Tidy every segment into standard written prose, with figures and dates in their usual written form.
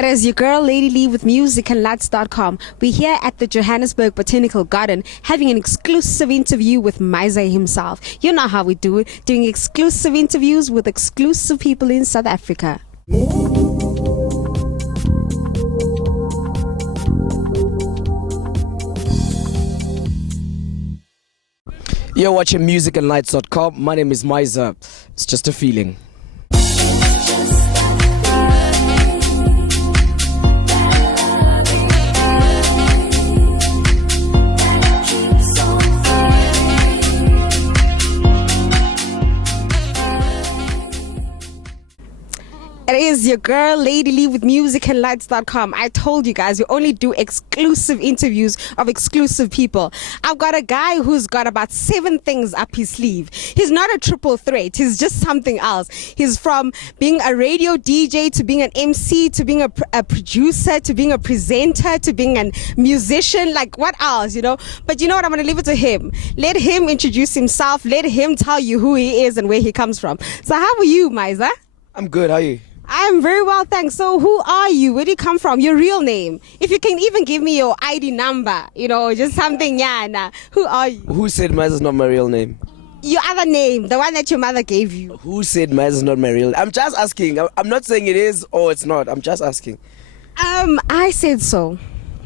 It is your girl, Lady Lee, with musicandlights.com. We're here at the Johannesburg Botanical Garden having an exclusive interview with Miza himself. You know how we do it, doing exclusive interviews with exclusive people in South Africa. You're watching musicandlights.com. My name is Miza. It's just a feeling. It is your girl, Lady Lee, with musicandlights.com. I told you guys, we only do exclusive interviews of exclusive people. I've got a guy who's got about 7 things up his sleeve. He's not a triple threat. He's just something else. He's from being a radio DJ to being an MC to being a producer to being a presenter to being a musician. Like, what else, you know? But you know what? I'm going to leave it to him. Let him introduce himself. Let him tell you who he is and where he comes from. So how are you, Miza? I'm good. How are you? I'm very well, thanks. So who are you? Where do you come from? Your real name? If you can even give me your ID number, you know, just something, yeah, nah. Who are you? Who said Miza's not my real name? Your other name, the one that your mother gave you. Who said Miza's not my real name? I'm just asking. I'm not saying it is or it's not. I'm just asking. I said so.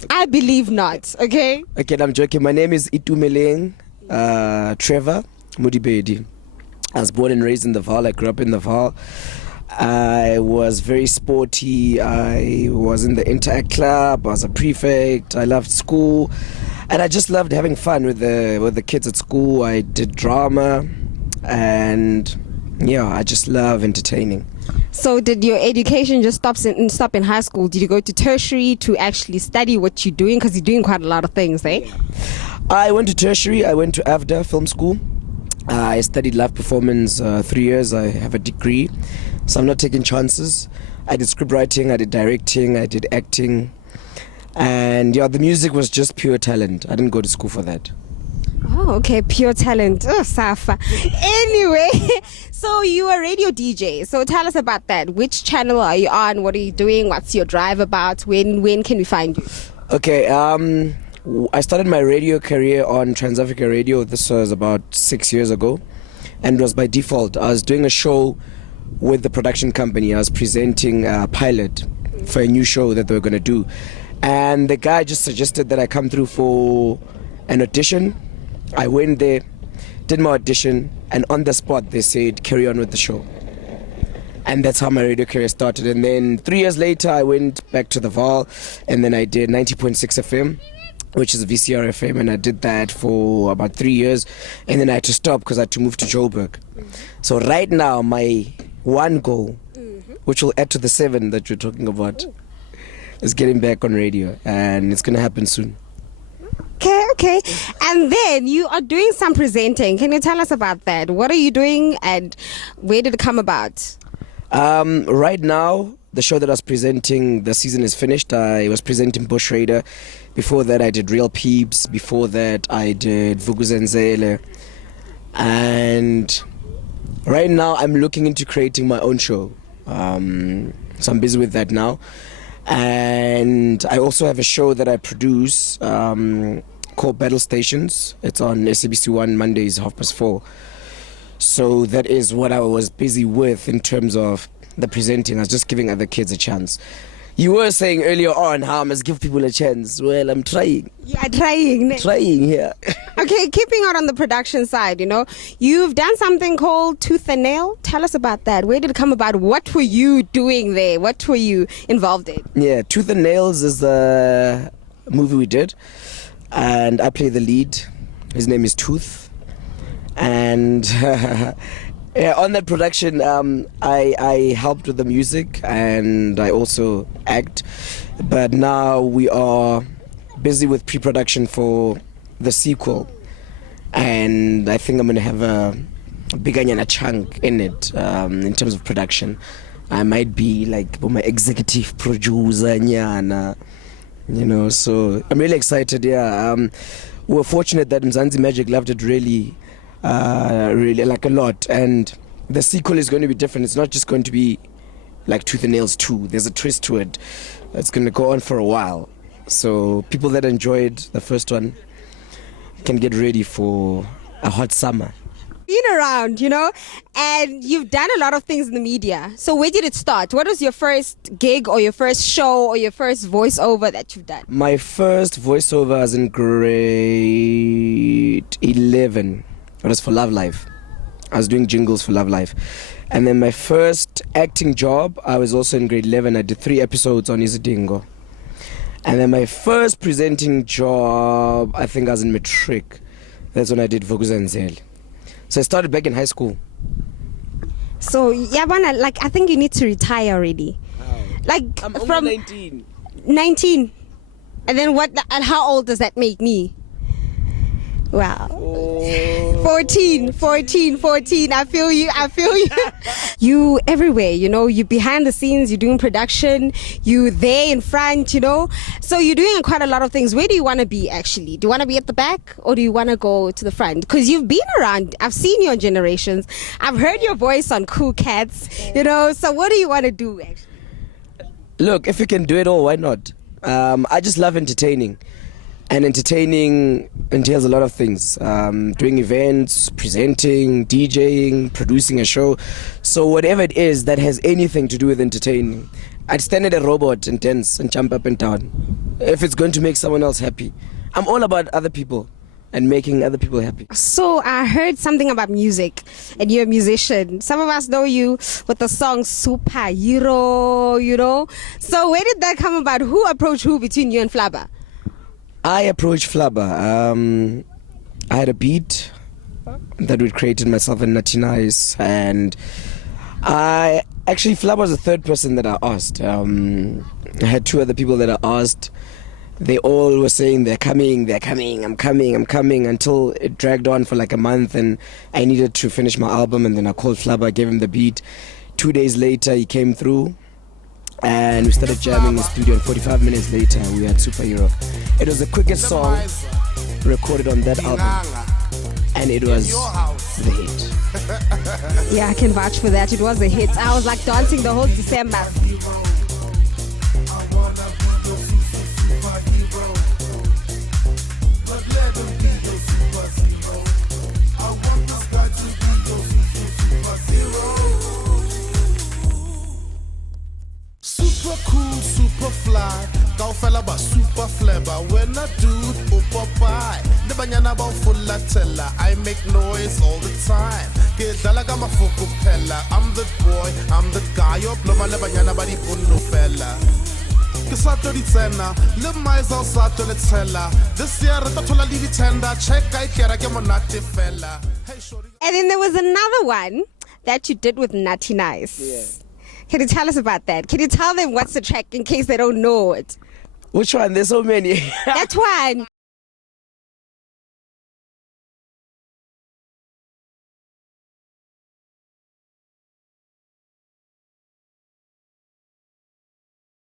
I believe not, okay? Okay, I'm joking. My name is Itumeleng Trevor Mudibedi. I was born and raised in the Vaal. I grew up in the Vaal. I was very sporty. I was in the Interact Club. I was a prefect. I loved school, and I just loved having fun with the kids at school. I did drama, and yeah, I just love entertaining. So did your education just stop in high school? Did you go to tertiary to actually study what you're doing? Because you're doing quite a lot of things, eh? I went to tertiary. I went to AVDA Film School. I studied live performance 3 years. I have a degree. So I'm not taking chances. I did script writing, I did directing, I did acting. And yeah, the music was just pure talent. I didn't go to school for that. Oh, okay, pure talent. Oh, Safa. Anyway, so you are a radio DJ. So tell us about that. Which channel are you on? What are you doing? What's your drive about? When can we find you? Okay, I started my radio career on Trans-Africa Radio. This was about 6 years ago. And it was by default. I was doing a show with the production company. I was presenting a pilot for a new show that they were going to do, and the guy just suggested that I come through for an audition. I went there, did my audition, and on the spot they said carry on with the show, and that's how my radio career started. And then 3 years later I went back to the Vaal, and then I did 90.6 FM, which is VCR FM, and I did that for about 3 years, and then I had to stop because I had to move to Joburg. So right now my one goal, which will add to the 7 that you're talking about, is getting back on radio, and it's going to happen soon. Okay. And then you are doing some presenting. Can you tell us about that? What are you doing and where did it come about? Right now, the show that I was presenting, the season is finished. I was presenting Bush Raider. Before that, I did Real Peeps. Before that, I did Vuguzenzele. And right now, I'm looking into creating my own show. So I'm busy with that now. And I also have a show that I produce called Battle Stations. It's on SABC1 Mondays, 4:30. So that is what I was busy with in terms of the presenting. I was just giving other kids a chance. You were saying earlier on how I must give people a chance. Well, I'm trying. Yeah, trying. Trying, yeah. Okay, keeping on the production side, you know, you've done something called Tooth and Nail. Tell us about that. Where did it come about? What were you doing there? What were you involved in? Yeah, Tooth and Nails is the movie we did, and I play the lead. His name is Tooth, and yeah, on that production, I helped with the music and I also act. But now we are busy with pre-production for the sequel, and I think I'm going to have a bigger chunk in it in terms of production. I might be like my executive producer, you know. So I'm really excited. Yeah, we're fortunate that Mzansi Magic loved it really like a lot, and the sequel is going to be different. It's not just going to be like Tooth and Nails 2. There's a twist to it. It's going to go on for a while. So people that enjoyed the first one can get ready for a hot summer. Been around, and you've done a lot of things in the media. So where did it start? What was your first gig or your first show or your first voiceover that you've done? My first voiceover was in grade 11. It was for Love Life. I was doing jingles for Love Life. And then my first acting job, I was also in grade 11. I did 3 episodes on Izidingo. And then my first presenting job, I think I was in matric. That's when I did Vukuzenzele. So I started back in high school. So, Yabana, I think you need to retire already. I'm only from 19. 19. And then and how old does that make me? Wow. 14. I feel you. You everywhere, you behind the scenes, you're doing production, you there in front, So you're doing quite a lot of things. Where do you want to be actually? Do you want to be at the back or do you want to go to the front? Because you've been around. I've seen you on Generations. I've heard your voice on Cool Cats, So what do you want to do actually? Look, if you can do it all, why not? I just love entertaining. And entertaining entails a lot of things. Doing events, presenting, DJing, producing a show. So whatever it is that has anything to do with entertaining, I'd stand at a robot and dance and jump up and down. If it's going to make someone else happy. I'm all about other people and making other people happy. So I heard something about music and you're a musician. Some of us know you with the song Superhero, So where did that come about? Who approached who between you and Flabba? I approached Flabba. I had a beat that we'd created myself and Natinice, and Flabba was the third person that I asked. I had 2 other people that I asked. They all were saying they're coming, I'm coming, until it dragged on for like a month, and I needed to finish my album, and then I called Flabba, gave him the beat. 2 days later, he came through. And we started jamming in the studio, and 45 minutes later we had Superhero. It was the quickest song recorded on that album, and it was the hit. Yeah, I can vouch for that. It was a hit. I was dancing the whole December. Super cool, super fly. Go fella ba super flavor. When a dude upa pie. The banyana ba full tella. I make noise all the time. Get dalaga ma fuku pella. I'm the boy, I'm the guy. Yo ploma le banyana ba di punno fella. Kisato di tsena. Le Miza sato le tella. This year retola li di tenda. Check I kera ke monate fella. Hey shorty. And then there was another one that you did with Natinice. Yeah. Can you tell us about that? Can you tell them what's the track in case they don't know it? Which one? There's so many. That one.